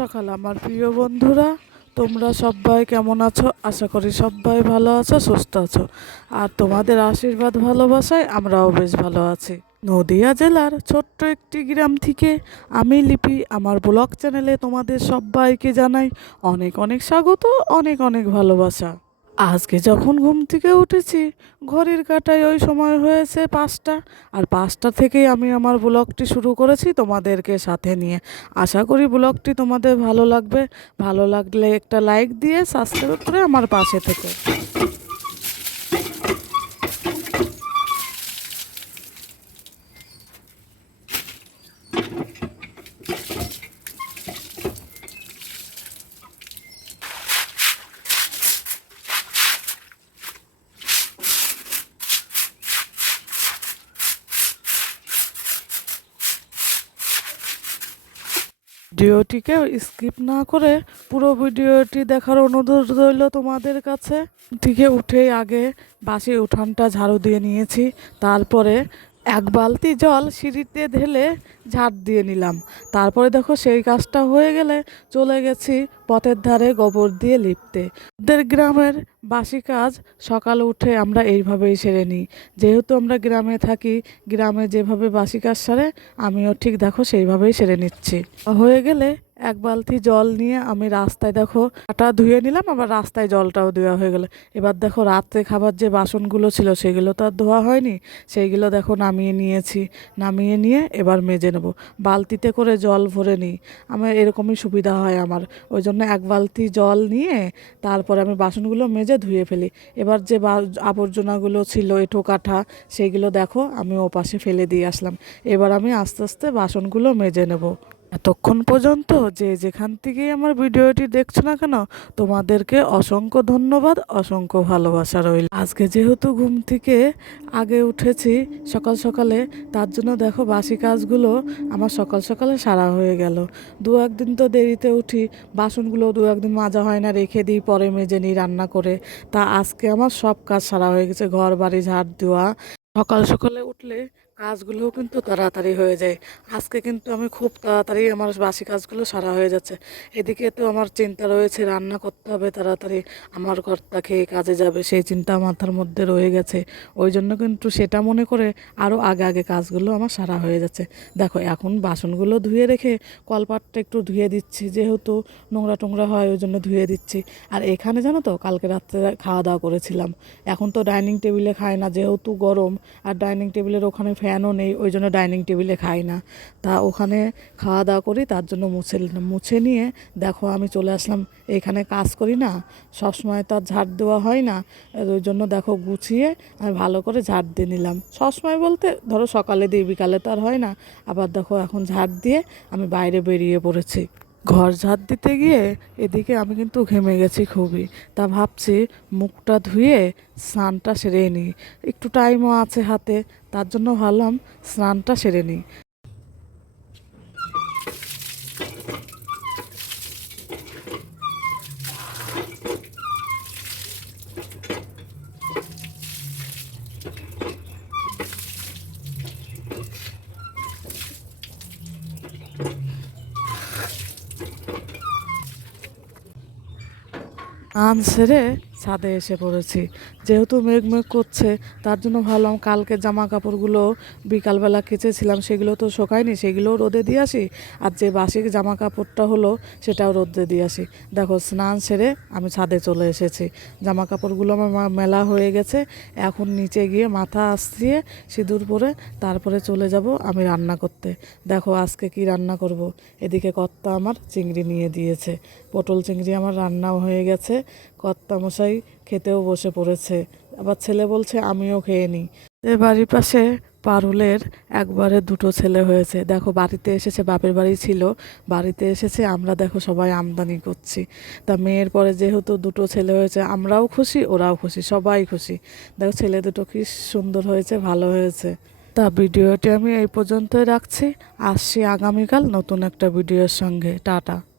সকাল, আমার প্রিয় বন্ধুরা, তোমরা সবাই কেমন আছো? আশা করি সবাই ভালো আছো, সুস্থ আছো। আর তোমাদের আশীর্বাদ ভালোবাসায় আমরাও বেশ ভালো আছি। নদিয়া জেলার ছোট্ট একটি গ্রাম থেকে আমি লিপি, আমার ব্লগ চ্যানেলে তোমাদের সবাইকে জানাই অনেক অনেক স্বাগত, অনেক অনেক ভালোবাসা। আজকে যখন ঘুম থেকে উঠেছি, ঘড়ির কাটায় ওই সময় হয়েছে পাঁচটা। আর পাঁচটা থেকেই আমি আমার ব্লগটি শুরু করেছি তোমাদেরকে সাথে নিয়ে। আশা করি ব্লগটি তোমাদের ভালো লাগবে। ভালো লাগলে একটা লাইক দিয়ে সাবস্ক্রাইব করে আমার পাশে থেকে। ভিডিওটিকে স্কিপ না করে পুরো ভিডিওটি দেখার অনুরোধ রইল তোমাদের কাছে। টিকে উঠেই আগে বাসি উঠানটা ঝাড়ু দিয়ে নিয়েছি, তারপরে এক বালতি জল সিঁড়িতে ঢেলে ঝাড় দিয়ে নিলাম। তারপরে দেখো সেই কাজটা হয়ে গেলে চলে গেছি পথের ধারে গোবর দিয়ে লিপতে। ওদের গ্রামের বাসি কাজ, সকালে উঠে আমরা এইভাবেই সেরে নিই। যেহেতু আমরা গ্রামে থাকি, গ্রামে যেভাবে বাসি কাজ সারে, আমিও ঠিক দেখো সেইভাবেই সেরে নিচ্ছি। হয়ে গেলে এক বালতি জল নিয়ে আমি রাস্তায় দেখো আটা ধুয়ে নিলাম, আবার রাস্তায় জলটাও দেওয়া হয়ে গেলো। এবার দেখো রাত্রে খাবার যে বাসনগুলো ছিল, সেগুলো তো আর ধোয়া হয়নি, সেইগুলো দেখো নামিয়ে নিয়েছি। নামিয়ে নিয়ে এবার মেজে নেব। বালতিতে করে জল ভরে নিই। আমার এরকমই সুবিধা হয় আমার। ওই জন্য এক বালতি জল নিয়ে তারপরে আমি বাসনগুলো মেজে ধুয়ে ফেলি। এবার যে আবর্জনাগুলো ছিল এঁঠো কাঠা সেগুলো দেখো, আমি ও পাশে ফেলে দিয়ে আসলাম। এবার আমি আস্তে আস্তে বাসনগুলো মেজে নেব। এতক্ষণ পর্যন্ত যে যেখান থেকেই আমার ভিডিওটি দেখছ না কেন, তোমাদেরকে অসংখ্য ধন্যবাদ, অসংখ্য ভালোবাসা রইল। আজকে যেহেতু ঘুম থেকে আগে উঠেছি সকাল সকালে, তার জন্য দেখো বাসি কাজগুলো আমার সকাল সকালে সারা হয়ে গেল। দু একদিন তো দেরিতে উঠি, বাসনগুলো দু একদিন মাজা হয় না, রেখে দিই, পরে মেজে নিই রান্না করে। তা আজকে আমার সব কাজ সারা হয়ে গেছে ঘর বাড়ি ঝাড় দেওয়া। সকাল সকালে উঠলে কাজগুলোও কিন্তু তাড়াতাড়ি হয়ে যায়। আজকে কিন্তু আমি খুব তাড়াতাড়ি আমার বাসি কাজগুলো সারা হয়ে যাচ্ছে। এদিকে তো আমার চিন্তা রয়েছে, রান্না করতে হবে তাড়াতাড়ি। আমার কর্তা খেয়ে কাজে যাবে সেই চিন্তা মাথার মধ্যে রয়ে গেছে। ওই জন্য কিন্তু সেটা মনে করে আরও আগে আগে কাজগুলো আমার সারা হয়ে যাচ্ছে। দেখো, এখন বাসনগুলো ধুয়ে রেখে কলপাটটা একটু ধুয়ে দিচ্ছি, যেহেতু নোংরা টোংরা হয় ওই জন্য ধুয়ে দিচ্ছি। আর এখানে জানো তো, কালকে রাত্রে খাওয়া দাওয়া করেছিলাম। এখন তো ডাইনিং টেবিলে খায় না, যেহেতু গরম, আর ডাইনিং টেবিলের ওখানে ফ্যানও নেই, ওই জন্য ডাইনিং টেবিলে খাই না। তা ওখানে খাওয়া দাওয়া করি, তার জন্য মুছে। মুছে নিয়ে দেখো আমি চলে আসলাম। এখানে কাজ করি না, সবসময় তো আর ঝাড় দেওয়া হয় না, ওই জন্য দেখো গুছিয়ে আমি ভালো করে ঝাড় দিয়ে নিলাম। সবসময় বলতে ধরো সকালে দিই বিকালে তো আর হয় না, আবার দেখো এখন ঝাড় দিয়ে আমি বাইরে বেরিয়ে পড়েছি। ঘর ঝাঁট দিতে গিয়ে এদিকে আমি কিন্তু ঘেমে গেছি খুবই। তা ভাবছি মুখটা ধুয়ে স্নানটা সেরে নিই একটু টাইমও আছে হাতে, তার জন্য ভাবলাম স্নানটা সেরে নিই স্নান সেরে ছাদে এসে পড়েছি। যেহেতু মেঘ মেঘ করছে, তার জন্য ভাবলাম কালকে জামা কাপড়গুলো বিকালবেলা কেচেছিলাম, সেগুলো তো শোকায়নি সেগুলোও রোদে দিয়ে আসি। আর যে বাসি জামা কাপড়টা হলো, সেটাও রোদে দিয়ে আসি। দেখো, স্নান সেরে আমি ছাদে চলে এসেছি। জামা কাপড়গুলো আমার মেলা হয়ে গেছে, এখন নিচে গিয়ে মাথা আসছিয়ে সিঁদুর পরে তারপরে চলে যাব আমি রান্না করতে। দেখো, আজকে কি রান্না করব। এদিকে কর্তা আমার চিংড়ি নিয়ে দিয়েছে। পটল চিংড়ি আমার রান্নাও হয়ে গেছে। কর্তা মশাই খেতেও বসে পড়েছে। আবার ছেলে বলছে, আমিও খেয়ে নিই। বাড়ির পাশে পারুলের একবারে দুটো ছেলে হয়েছে। দেখো, বাড়িতে এসেছে, বাপের বাড়ি ছিল। বাড়িতে এসেছে, আমরা দেখো সবাই আমদানি করছি। তা মেয়ের পরে যেহেতু দুটো ছেলে হয়েছে, আমরাও খুশি, ওরাও খুশি, সবাই খুশি। দেখো, ছেলে দুটো কি সুন্দর হয়েছে, ভালো হয়েছে। তা ভিডিওটি আমি এই পর্যন্তই রাখছি। আসছি আগামীকাল নতুন একটা ভিডিওর সঙ্গে। টাটা।